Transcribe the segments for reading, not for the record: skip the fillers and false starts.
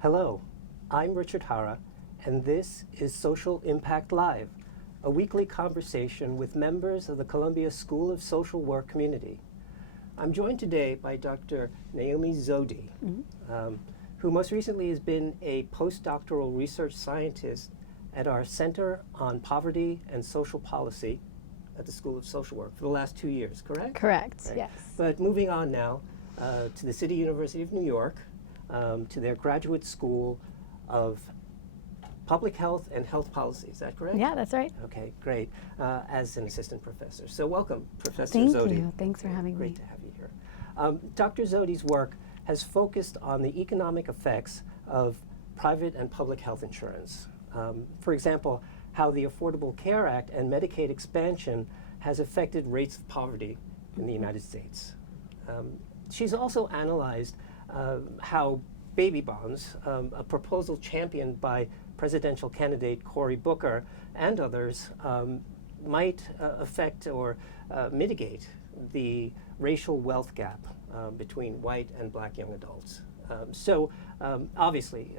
Hello, I'm Richard Hara, and this is Social Impact Live, a weekly conversation with members of the Columbia School of Social Work community. I'm joined today by Dr. Naomi Zewde, who most recently has been a postdoctoral research scientist at our Center on Poverty and Social Policy at the School of Social Work for the last 2 years, correct? Correct, Right. yes. But moving on now to the City University of New York, to their graduate school of Public Health and Health Policy. Is that correct? Yeah, that's right. Okay, great. As an assistant professor. So welcome, Professor Thank Zewde. you. Thanks for having Great me. to have you here. Dr. Zewde's work has focused on the economic effects of private and public health insurance. For example, how the Affordable Care Act and Medicaid expansion has affected rates of poverty in the United States. She's also analyzed how baby bonds, a proposal championed by presidential candidate Cory Booker and others, might affect or mitigate the racial wealth gap between white and black young adults. Obviously,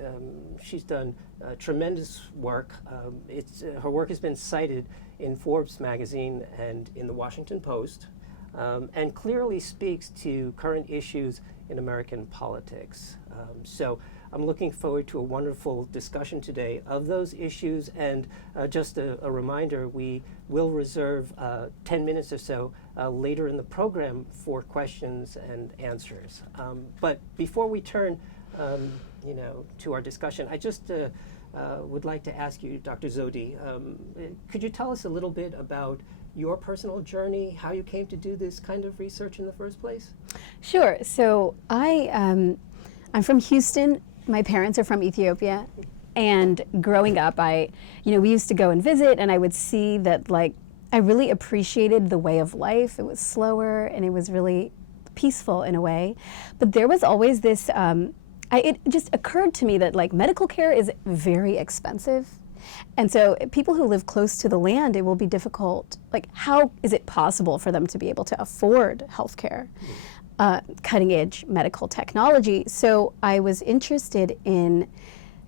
she's done tremendous work. Her work has been cited in Forbes magazine and in the Washington Post, and clearly speaks to current issues in American politics. So I'm looking forward to a wonderful discussion today of those issues, and just a reminder, we will reserve 10 minutes or so later in the program for questions and answers. But before we turn to our discussion, I just would like to ask you, Dr. Zewde, could you tell us a little bit about your personal journey, how you came to do this kind of research in the first place? Sure. So I'm from Houston. My parents are from Ethiopia. And growing up, we used to go and visit, and I would see that, I really appreciated the way of life. It was slower, and it was really peaceful in a way. But there was always this, it just occurred to me that, medical care is very expensive. And so people who live close to the land, it will be difficult. How is it possible for them to be able to afford healthcare, cutting edge medical technology? So I was interested in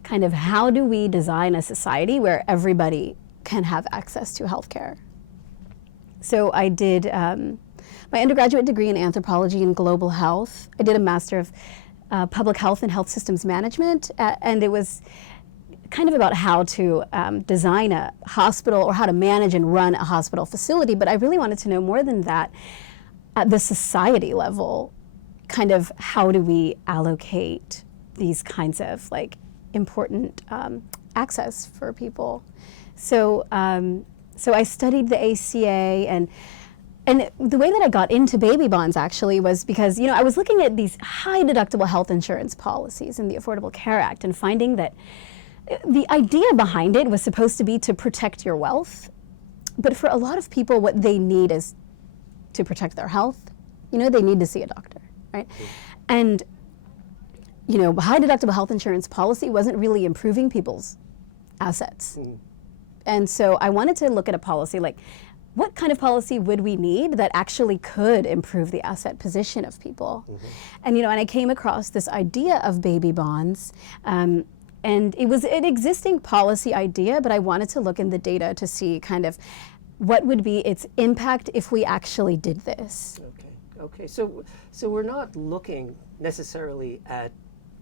kind of how do we design a society where everybody can have access to healthcare. So I did my undergraduate degree in anthropology and global health. I did a Master of Public Health and Health Systems Management, and it was kind of about how to design a hospital or how to manage and run a hospital facility, but I really wanted to know more than that. At the society level, kind of how do we allocate these kinds of important access for people? So I studied the ACA, and the way that I got into baby bonds actually was because I was looking at these high deductible health insurance policies in the Affordable Care Act and finding that the idea behind it was supposed to be to protect your wealth, but for a lot of people, what they need is to protect their health. They need to see a doctor, right? And, high deductible health insurance policy wasn't really improving people's assets. And so I wanted to look at a policy what kind of policy would we need that actually could improve the asset position of people? And, and I came across this idea of baby bonds, and it was an existing policy idea, but I wanted to look in the data to see kind of what would be its impact if we actually did this. Okay. So we're not looking necessarily at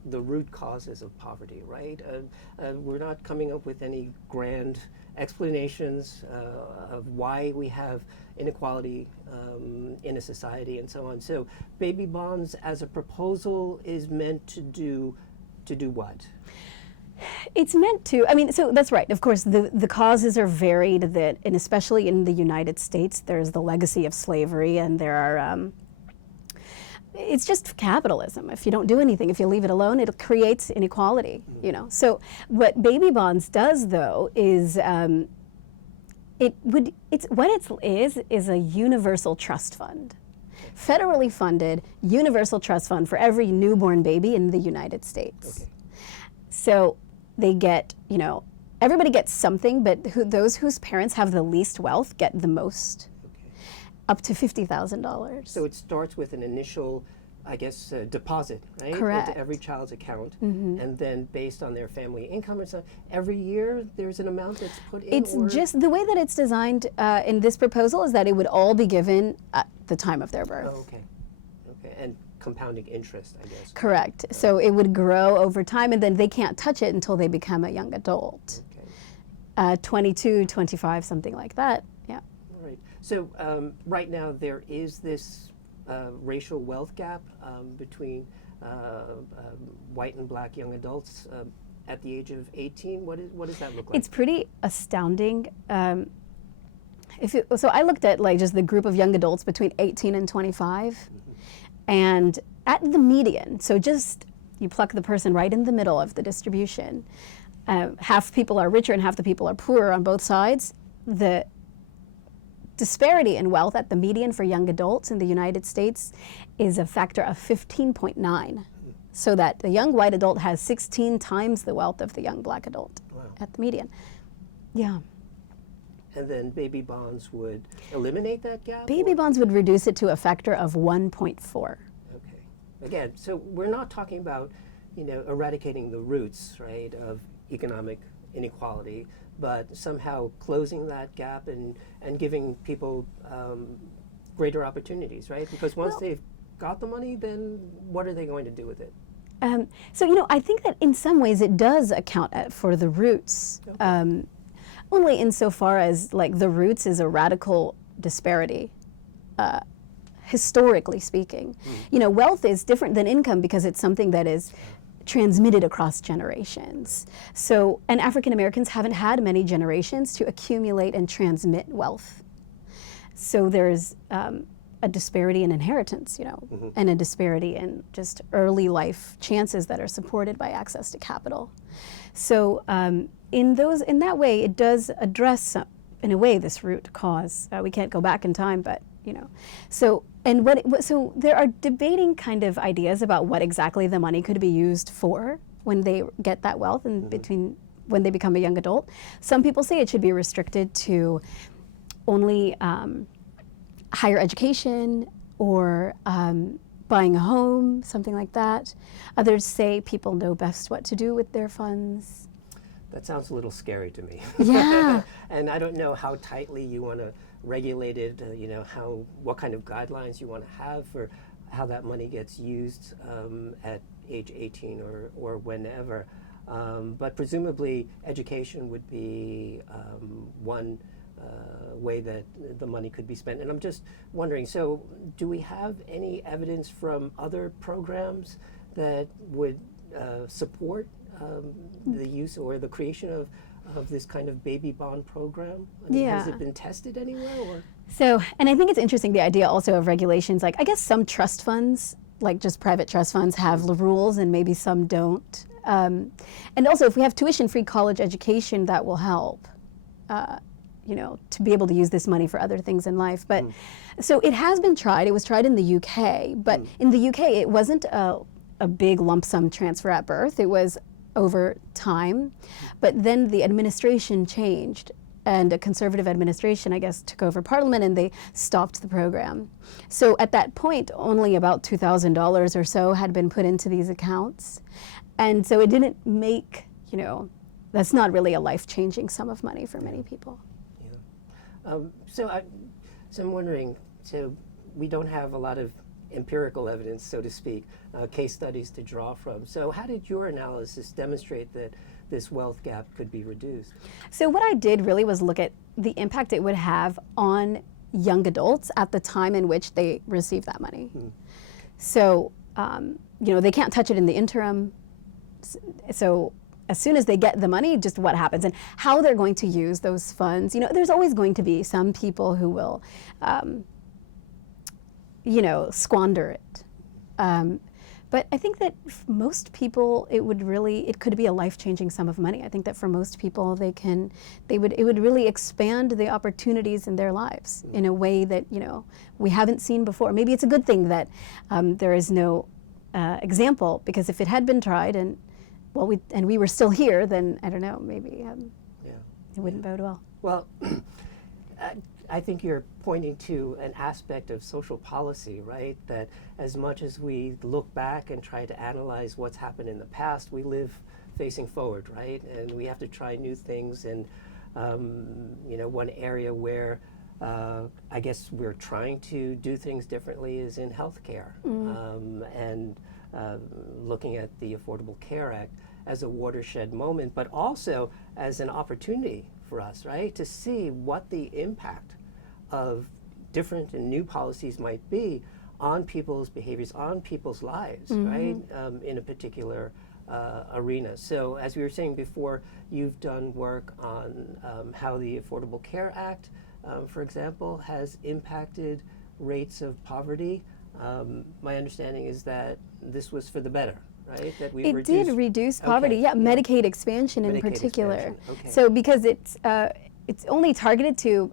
the root causes of poverty, right? We're not coming up with any grand explanations of why we have inequality in a society and so on. So baby bonds as a proposal is meant to do what? It's meant to, so that's right. Of course, the causes are varied, and especially in the United States, there's the legacy of slavery, and there are, it's just capitalism. If you don't do anything, if you leave it alone, it creates inequality, So what baby bonds does, though, is it is a universal trust fund. Federally funded universal trust fund for every newborn baby in the United States. Okay. So they get, everybody gets something, but those whose parents have the least wealth get the most, up to $50,000. So it starts with an initial I guess, deposit, right? Correct. Into every child's account. And then based on their family income or something, every year there's an amount that's put in? It's just the way that it's designed in this proposal is that it would all be given at the time of their birth. Oh, okay. Okay. And compounding interest, I guess. Correct. So it would grow over time, and then they can't touch it until they become a young adult. Okay. 22, 25, something like that. Yeah. All right. So right now there is this racial wealth gap between white and black young adults at the age of 18. What does that look like? It's pretty astounding. So I looked at like just the group of young adults between 18 and 25, and at the median, so just you pluck the person right in the middle of the distribution, half people are richer and half the people are poorer on both sides. The disparity in wealth at the median for young adults in the United States is a factor of 15.9, so that the young white adult has 16 times the wealth of the young black adult. Wow. At the median. Yeah. And then baby bonds would eliminate that gap? Baby bonds would reduce it to a factor of 1.4. Okay. Again, so we're not talking about, eradicating the roots, right, of economic inequality, but somehow closing that gap and giving people greater opportunities, right? Because once they've got the money, then what are they going to do with it? So, I think that in some ways it does account for the roots. Okay. Only insofar as like the roots is a radical disparity, historically speaking. Wealth is different than income because it's something that is transmitted across generations. So, and African Americans haven't had many generations to accumulate and transmit wealth. So there's a disparity in inheritance, and a disparity in just early life chances that are supported by access to capital. So in that way, it does address, in a way, this root cause. We can't go back in time, but So so there are debating kind of ideas about what exactly the money could be used for when they get that wealth and between when they become a young adult. Some people say it should be restricted to only higher education or buying a home, something like that. Others say people know best what to do with their funds. That sounds a little scary to me. Yeah. And I don't know how tightly you want to regulate it, what kind of guidelines you want to have for how that money gets used at age 18 or whenever. But presumably education would be one way that the money could be spent. And I'm just wondering, so do we have any evidence from other programs that would support the use or the creation of this kind of baby bond program? I mean, has it been tested anywhere? Or? So, and I think it's interesting the idea also of regulations. Like, I guess some trust funds, like just private trust funds, have rules and maybe some don't. And also, if we have tuition-free college education, that will help. To be able to use this money for other things in life. But so it has been tried. It was tried in the UK, but in the UK it wasn't a big lump sum transfer at birth. It was over time. But then the administration changed, and a conservative administration, I guess, took over Parliament, and they stopped the program. So at that point, only about $2,000 or so had been put into these accounts. And so it didn't make, that's not really a life-changing sum of money for many people. So I'm wondering, so we don't have a lot of empirical evidence, so to speak, case studies to draw from. So how did your analysis demonstrate that this wealth gap could be reduced? So what I did really was look at the impact it would have on young adults at the time in which they receive that money. So, they can't touch it in the interim. So as soon as they get the money, just what happens and how they're going to use those funds. There's always going to be some people who will, squander it. But I think that for most people, it could be a life-changing sum of money. I think that for most people, it would really expand the opportunities in their lives in a way that, we haven't seen before. Maybe it's a good thing that there is no example, because if it had been tried and we were still here, then I don't know, maybe it wouldn't bode well. Well, I think you're pointing to an aspect of social policy, right? That as much as we look back and try to analyze what's happened in the past, we live facing forward, right? And we have to try new things. And one area where I guess we're trying to do things differently is in healthcare, and looking at the Affordable Care Act as a watershed moment, but also as an opportunity for us, right, to see what the impact of different and new policies might be on people's behaviors, on people's lives, right, in a particular arena. So as we were saying before, you've done work on how the Affordable Care Act, for example, has impacted rates of poverty. My understanding is that this was for the better, right? That we It did reduce poverty. Okay, Yeah, Medicaid expansion in Medicaid particular. expansion, okay. So because it's only targeted to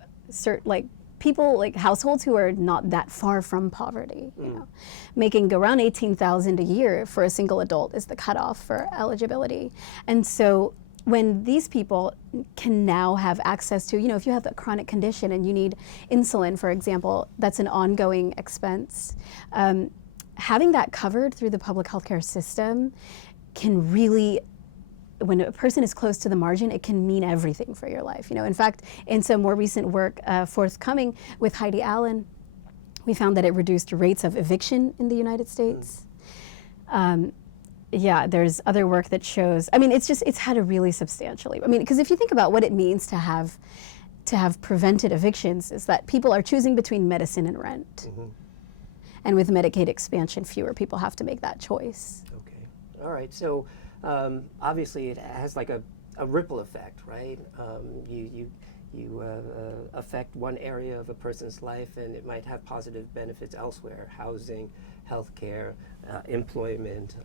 people, like households who are not that far from poverty. You know, making around $18,000 a year for a single adult is the cutoff for eligibility. And so when these people can now have access to, if you have a chronic condition and you need insulin, for example, that's an ongoing expense. Having that covered through the public healthcare system can really, when a person is close to the margin, it can mean everything for your life. In fact, in some more recent work forthcoming with Heidi Allen, we found that it reduced rates of eviction in the United States. Yeah, there's other work that shows, it's had a really substantially, because if you think about what it means to have prevented evictions, is that people are choosing between medicine and rent. And with Medicaid expansion, fewer people have to make that choice. Okay, all right, so obviously it has like a ripple effect, right? You affect one area of a person's life and it might have positive benefits elsewhere: housing, healthcare, employment,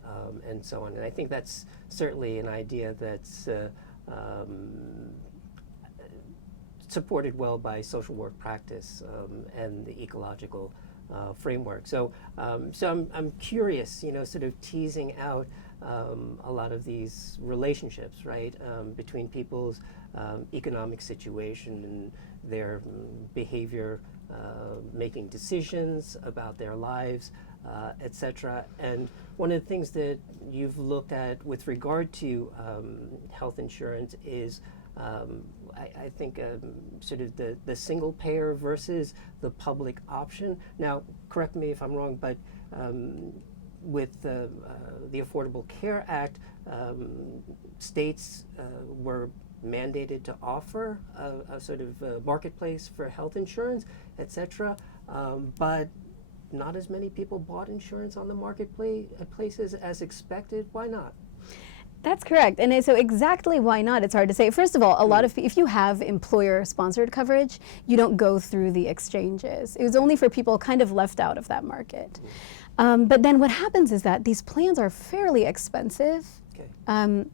and so on. And I think that's certainly an idea that's supported well by social work practice and the ecological framework. So I'm curious, sort of teasing out a lot of these relationships, right, between people's economic situation and their behavior, making decisions about their lives, etc. And one of the things that you've looked at with regard to health insurance is I think sort of the single payer versus the public option. Now, correct me if I'm wrong, but with the Affordable Care Act, states were mandated to offer a sort of marketplace for health insurance, etc. But not as many people bought insurance on the marketplaces as expected. Why not? That's correct. And so exactly why not, it's hard to say. First of all, a lot of, if you have employer-sponsored coverage, you don't go through the exchanges. It was only for people kind of left out of that market. But then what happens is that these plans are fairly expensive. Okay.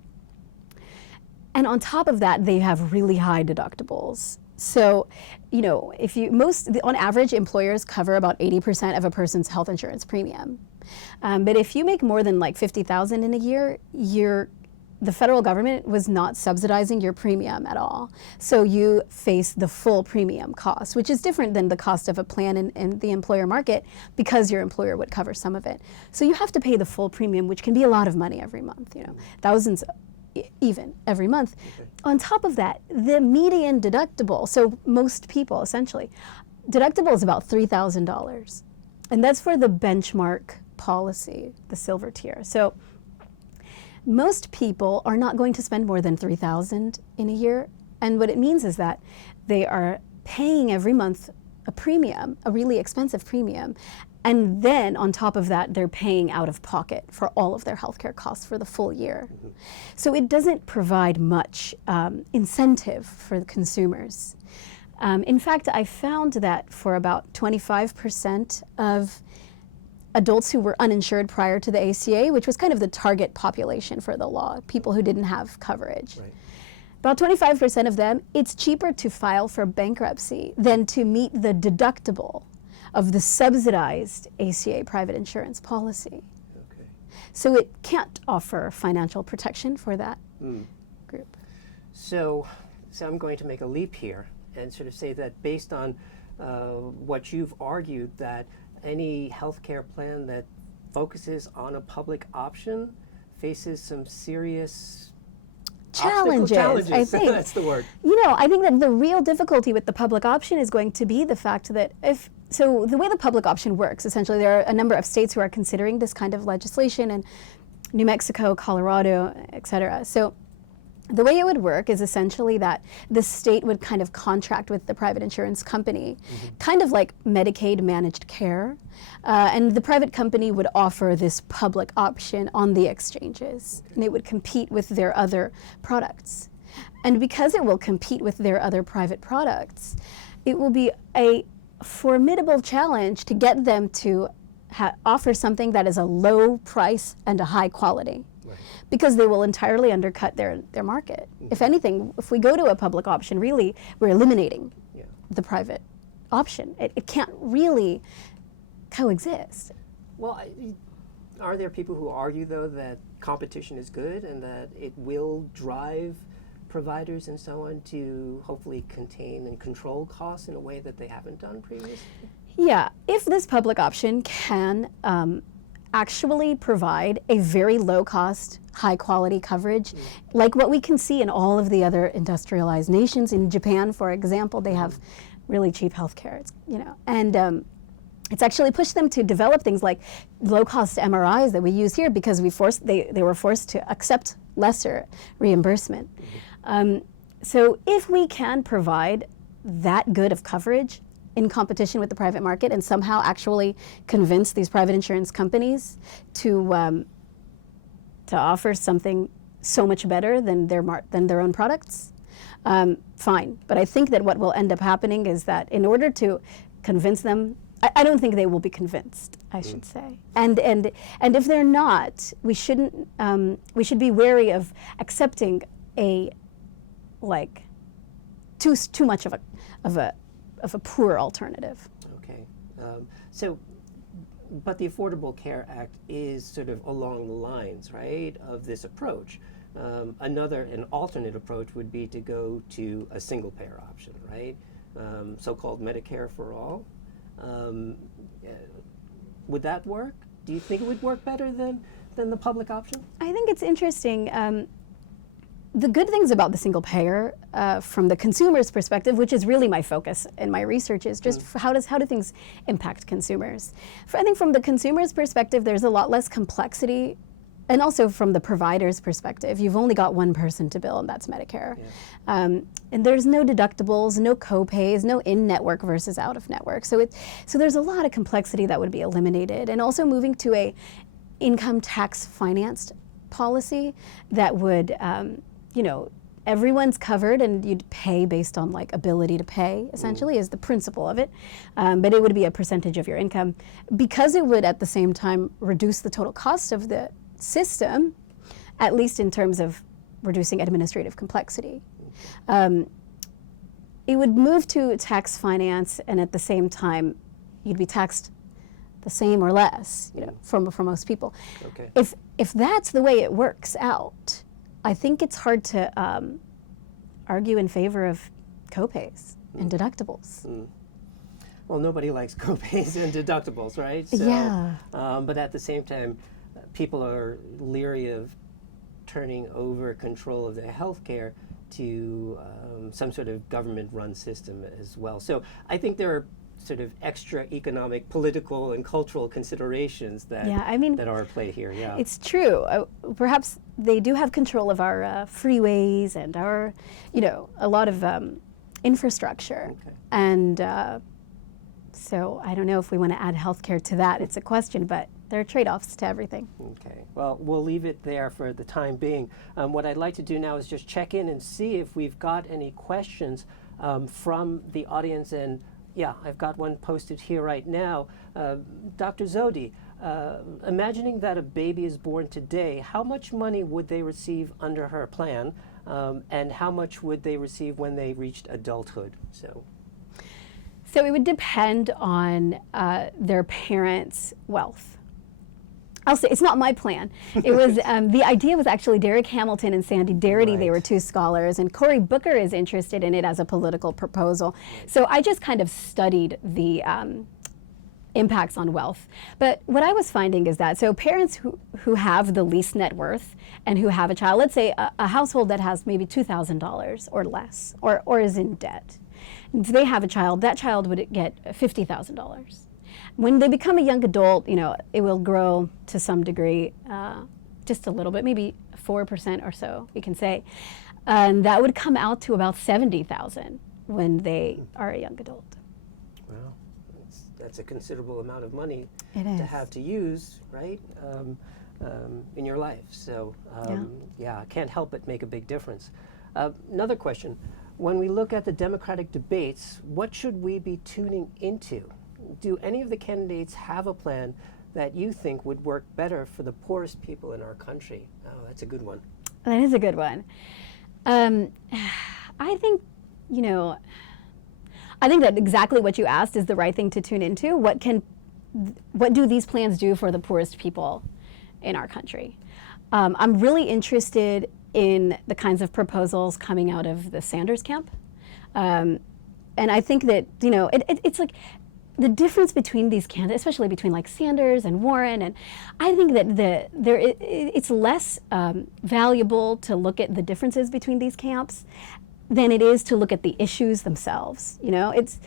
And on top of that, they have really high deductibles. So, on average, employers cover about 80% of a person's health insurance premium. But if you make more than like $50,000 in a year, the federal government was not subsidizing your premium at all. So you face the full premium cost, which is different than the cost of a plan in the employer market because your employer would cover some of it. So you have to pay the full premium, which can be a lot of money every month, thousands even every month. Okay. On top of that, the median deductible, so most people essentially, deductible is about $3,000. And that's for the benchmark policy, the silver tier. So most people are not going to spend more than $3,000 in a year. And what it means is that they are paying every month a premium, a really expensive premium. And then on top of that, they're paying out of pocket for all of their healthcare costs for the full year. Mm-hmm. So it doesn't provide much incentive for the consumers. In fact, I found that for about 25% of adults who were uninsured prior to the ACA, which was kind of the target population for the law, people who didn't have coverage. Right. About 25% of them, it's cheaper to file for bankruptcy than to meet the deductible of the subsidized ACA private insurance policy. Okay. So it can't offer financial protection for that group. So I'm going to make a leap here and sort of say that based on what you've argued, that any healthcare plan that focuses on a public option faces some serious challenges, I think. That's the word. I think that the real difficulty with the public option is going to be the fact that so the way the public option works, essentially there are a number of states who are considering this kind of legislation, and New Mexico, Colorado, et cetera. So the way it would work is essentially that the state would kind of contract with the private insurance company, kind of like Medicaid managed care, and the private company would offer this public option on the exchanges, and it would compete with their other products. And because it will compete with their other private products, it will be a formidable challenge to get them to offer something that is a low price and a high quality. Because they will entirely undercut their market. If anything, if we go to a public option, really, we're eliminating the private option. It can't really coexist. Well, are there people who argue, though, that competition is good and that it will drive providers and so on to hopefully contain and control costs in a way that they haven't done previously? Yeah, if this public option can actually provide a very low-cost, high-quality coverage, like what we can see in all of the other industrialized nations. In Japan, for example, they have really cheap healthcare. And it's actually pushed them to develop things like low-cost MRIs that we use here because they were forced to accept lesser reimbursement. So if we can provide that good of coverage in competition with the private market and somehow actually convince these private insurance companies to offer something so much better than their own products, fine. But I think that what will end up happening is that in order to convince them, I don't think they will be convinced, I should say. And if they're not, we should be wary of accepting too much of a poor alternative. Okay. But the Affordable Care Act is sort of along the lines, right, of this approach. An alternate approach would be to go to a single payer option, right? So-called Medicare for all. Would that work? Do you think it would work better than the public option? I think it's interesting. The good things about the single payer, from the consumer's perspective, which is really my focus in my research, is just how do things impact consumers? I think from the consumer's perspective, there's a lot less complexity, and also from the provider's perspective, you've only got one person to bill, and that's Medicare. Yeah. And there's no deductibles, no co-pays, no in-network versus out-of-network. So there's a lot of complexity that would be eliminated, and also moving to a income tax financed policy that would everyone's covered and you'd pay based on ability to pay, essentially, is the principle of it. But it would be a percentage of your income, because it would at the same time reduce the total cost of the system, at least in terms of reducing administrative complexity. It would move to tax finance, and at the same time, you'd be taxed the same or less, for most people. Okay. If that's the way it works out, I think it's hard to argue in favor of copays and deductibles. Well, nobody likes copays and deductibles, right? So, yeah. But at the same time, people are leery of turning over control of their health care to some sort of government-run system as well. So I think there are sort of extra economic, political, and cultural considerations that are at play here. Yeah, it's true. Perhaps they do have control of our freeways and our, a lot of infrastructure. Okay. And so I don't know if we want to add healthcare to that. It's a question, but there are trade-offs to everything. Okay. Well, we'll leave it there for the time being. What I'd like to do now is just check in and see if we've got any questions from the audience. And yeah, I've got one posted here right now. Dr. Zewde, imagining that a baby is born today, how much money would they receive under her plan, and how much would they receive when they reached adulthood? So it would depend on their parents' wealth. I'll say it's not my plan. It was the idea was actually Derek Hamilton and Sandy Darity. They Right. were two scholars, and Cory Booker is interested in it as a political proposal. So I just kind of studied the impacts on wealth. But what I was finding is that, so parents who have the least net worth and who have a child, let's say a household that has maybe $2,000 or less, or is in debt, if they have a child, that child would get $50,000. When they become a young adult, it will grow to some degree, just a little bit, maybe 4% or so, we can say. And that would come out to about $70,000 when they are a young adult. Well, that's a considerable amount of money It is. to have to use, right, in your life. So, yeah, can't help but make a big difference. Another question. When we look at the Democratic debates, what should we be tuning into? Do any of the candidates have a plan that you think would work better for the poorest people in our country? Oh, that's a good one. That is a good one. I think, I think that exactly what you asked is the right thing to tune into. What do these plans do for the poorest people in our country? I'm really interested in the kinds of proposals coming out of the Sanders camp. And I think that, it's like the difference between these candidates, especially between like Sanders and Warren, and I think that it's less valuable to look at the differences between these camps than it is to look at the issues themselves. It's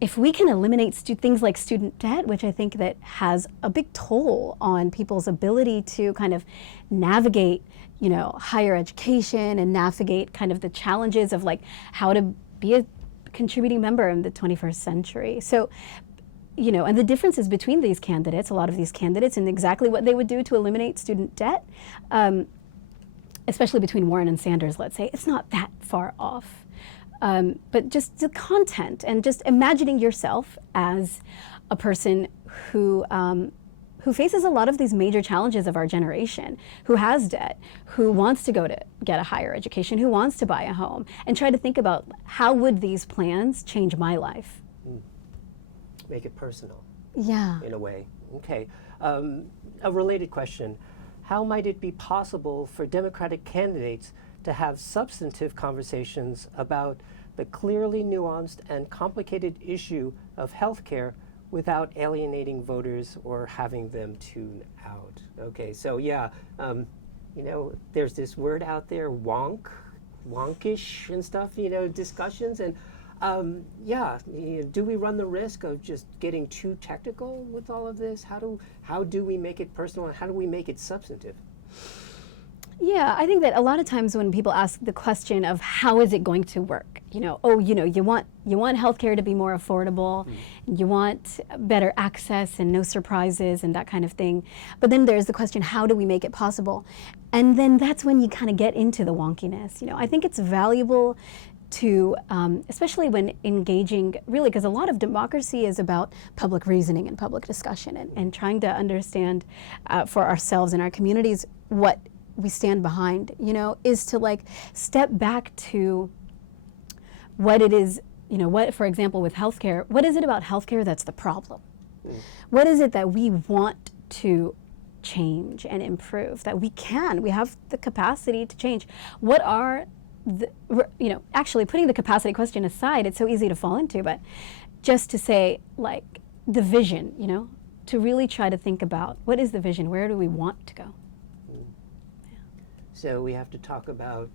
if we can eliminate things like student debt, which I think that has a big toll on people's ability to kind of navigate, higher education and navigate kind of the challenges of like how to be a contributing member in the 21st century. So, and the differences between these candidates, a lot of these candidates, and exactly what they would do to eliminate student debt, especially between Warren and Sanders, let's say, it's not that far off. But just the content and just imagining yourself as a person who faces a lot of these major challenges of our generation, who has debt, who wants to go to get a higher education, who wants to buy a home, and try to think about how would these plans change my life? Make it personal. Yeah. In a way. Okay. A related question. How might it be possible for Democratic candidates to have substantive conversations about the clearly nuanced and complicated issue of health care without alienating voters or having them tune out? Okay, so yeah, there's this word out there, wonkish and stuff, discussions, and do we run the risk of just getting too technical with all of this? How do we make it personal, and how do we make it substantive? Yeah, I think that a lot of times when people ask the question of how is it going to work, you want healthcare to be more affordable, you want better access and no surprises and that kind of thing. But then there's the question, how do we make it possible? And then that's when you kind of get into the wonkiness. I think it's valuable to, especially when engaging, really, because a lot of democracy is about public reasoning and public discussion and trying to understand for ourselves and our communities what we stand behind, is to like step back to what it is, what, for example, with healthcare, what is it about healthcare that's the problem? What is it that we want to change and improve, that we have the capacity to change? What are actually putting the capacity question aside, it's so easy to fall into, but just to say like the vision, to really try to think about what is the vision, where do we want to go? So we have to talk about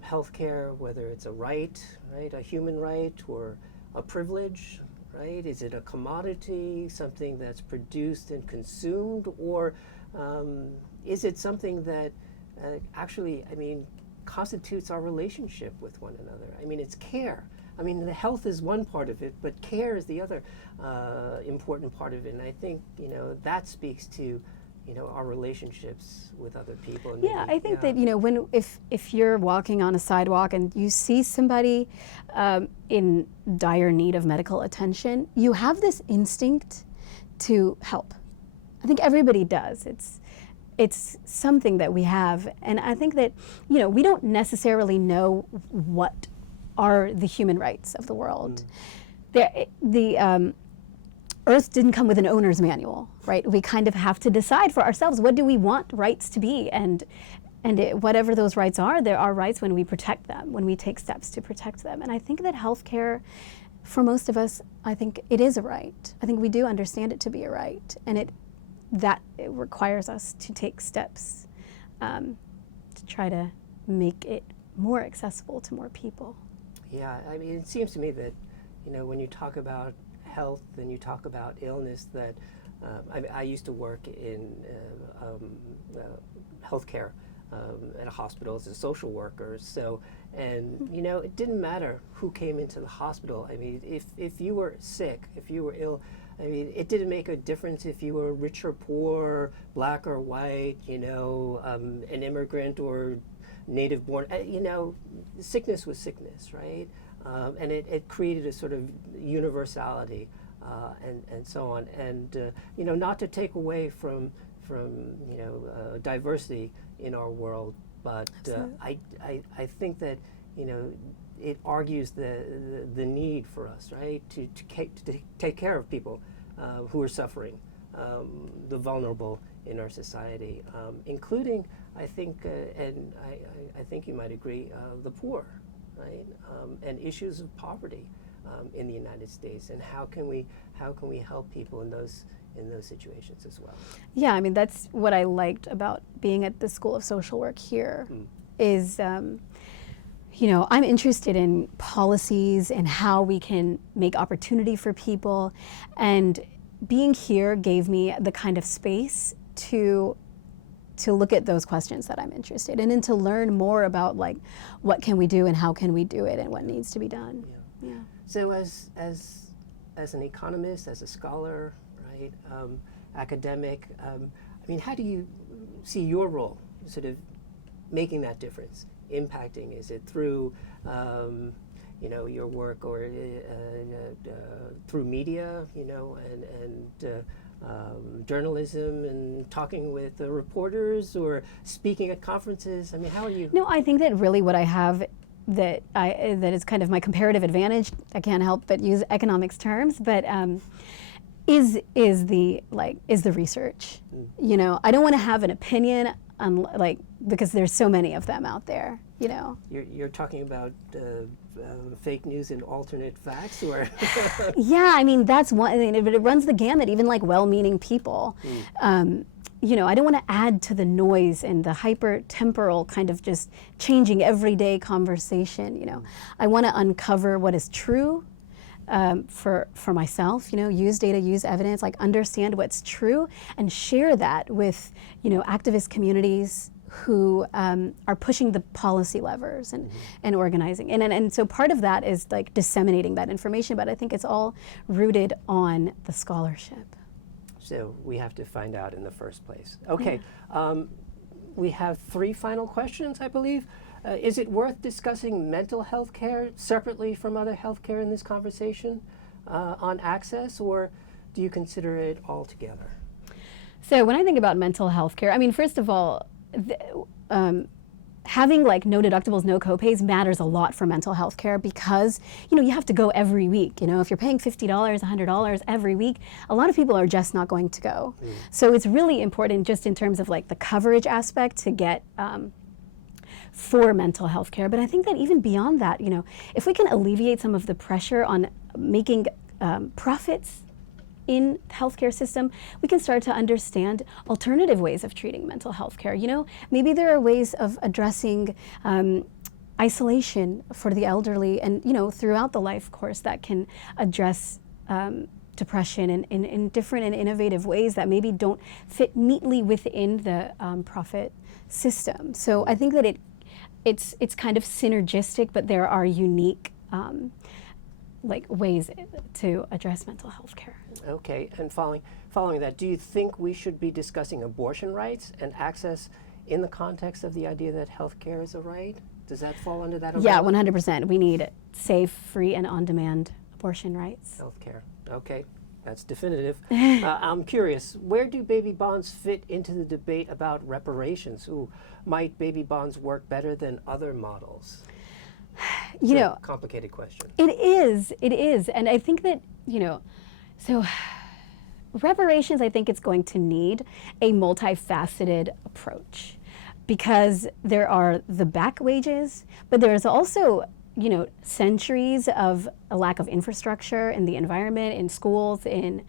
healthcare, whether it's a right, a human right, or a privilege, right? Is it a commodity, something that's produced and consumed, or is it something that actually, constitutes our relationship with one another? It's care. The health is one part of it, but care is the other important part of it. And I think, that speaks to our relationships with other people. And yeah, I think that if you're walking on a sidewalk and you see somebody in dire need of medical attention, you have this instinct to help. I think everybody does. It's something that we have, and I think that we don't necessarily know what are the human rights of the world. Earth didn't come with an owner's manual, right? We kind of have to decide for ourselves, what do we want rights to be? And whatever those rights are, there are rights when we protect them, when we take steps to protect them. And I think that healthcare, for most of us, I think it is a right. I think we do understand it to be a right. And it requires us to take steps to try to make it more accessible to more people. Yeah, I mean, it seems to me that, when you talk about health and you talk about illness, that I used to work in healthcare at a hospital as a social worker. So, and it didn't matter who came into the hospital. I mean, if you were sick, if you were ill, I mean, it didn't make a difference if you were rich or poor, black or white, an immigrant or native born. Sickness was sickness, right? And it created a sort of universality and so on. And not to take away from diversity in our world, but I think that it argues the need for us, right, to take care of people who are suffering, the vulnerable in our society, including, I think, and I think you might agree, the poor, right, and issues of poverty in the United States, and how can we help people in those situations as well? Yeah, I mean, that's what I liked about being at the School of Social Work here, is I'm interested in policies and how we can make opportunity for people, and being here gave me the kind of space to look at those questions that I'm interested in, and to learn more about, like, what can we do and how can we do it and what needs to be done. Yeah. So as an economist, as a scholar, right, academic, I mean, how do you see your role sort of making that difference, impacting? Is it through your work, or through media, and journalism, and talking with reporters, or speaking at conferences? I mean, how are you? No, I think that really what I have that is kind of my comparative advantage, I can't help but use economics terms, but is the research. I don't want to have an opinion on, because there's so many of them out there. You're talking about fake news and alternate facts, or? Yeah, I mean, that's one. But it runs the gamut, even like well-meaning people. I don't want to add to the noise and the hyper-temporal kind of just changing everyday conversation. I want to uncover what is true for myself. Use data, use evidence, understand what's true, and share that with activist communities who are pushing the policy levers and organizing. And so part of that is disseminating that information, but I think it's all rooted on the scholarship. So we have to find out in the first place. Okay, we have 3 final questions, I believe. Is it worth discussing mental health care separately from other health care in this conversation on access, or do you consider it all together? So when I think about mental health care, I mean, first of all, having no deductibles, no copays matters a lot for mental health care, because you have to go every week. If you're paying $50, $100 every week, a lot of people are just not going to go. So it's really important, just in terms of the coverage aspect, to get for mental health care. But I think that even beyond that, if we can alleviate some of the pressure on making profits in the healthcare system, we can start to understand alternative ways of treating mental health care. Maybe there are ways of addressing isolation for the elderly, and throughout the life course, that can address depression in different and innovative ways that maybe don't fit neatly within the profit system. So I think that it's kind of synergistic, but there are unique ways to address mental health care. Okay, and following that, do you think we should be discussing abortion rights and access in the context of the idea that health care is a right? Does that fall under that umbrella? Yeah, 100%. We need safe, free, and on-demand abortion rights. Health care. Okay, that's definitive. I'm curious, where do baby bonds fit into the debate about reparations? Might baby bonds work better than other models? It's a complicated question. It is, and I think that, so reparations, I think it's going to need a multifaceted approach because there are the back wages, but there's also, you know, centuries of a lack of infrastructure in the environment, in schools, in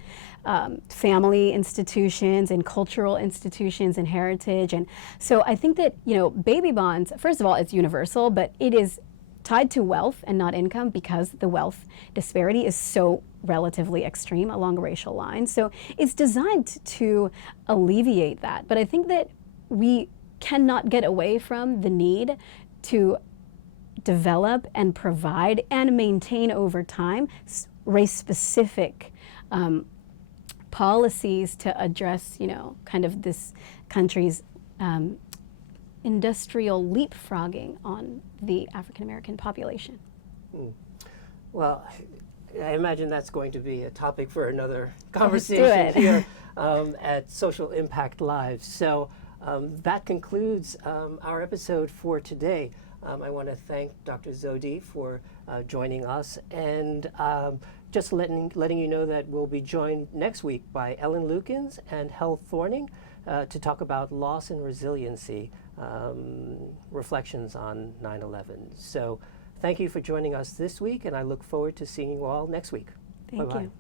family institutions, in cultural institutions, in heritage. And so I think that, you know, baby bonds, first of all, it's universal, but it is tied to wealth and not income because the wealth disparity is so relatively extreme along racial lines. So it's designed to alleviate that. But I think that we cannot get away from the need to develop and provide and maintain over time race-specific policies to address, you know, kind of this country's industrial leapfrogging on the African American population. Well, I imagine that's going to be a topic for another conversation here at Social Impact Live. So that concludes our episode for today. I want to thank Dr. Zewde for joining us, and just letting you know that we'll be joined next week by Ellen Lukens and Hel Thorning to talk about loss and resiliency, reflections on 9/11. So thank you for joining us this week, and I look forward to seeing you all next week. Thank Bye-bye. you.